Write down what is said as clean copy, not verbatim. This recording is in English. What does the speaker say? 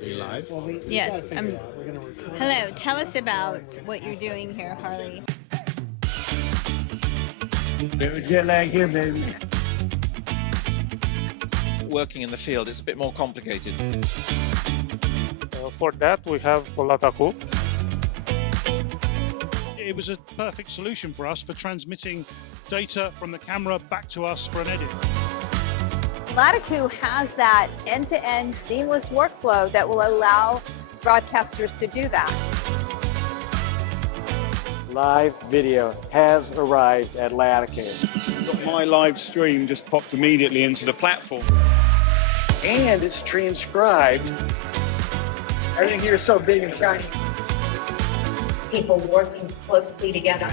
Are you live? Yes. Hello. Tell us about what you're doing here, Harley. Bit of jet lag here, baby. Working in the field, it's a bit more complicated. For that, we have latakoo. It was a perfect solution for us for transmitting data from the camera back to us for an edit. latakoo has that end-to-end seamless workflow that will allow broadcasters to do that. Live video has arrived at latakoo. My live stream just popped immediately into the platform. And it's transcribed. Everything here is so big and shiny. People working closely together.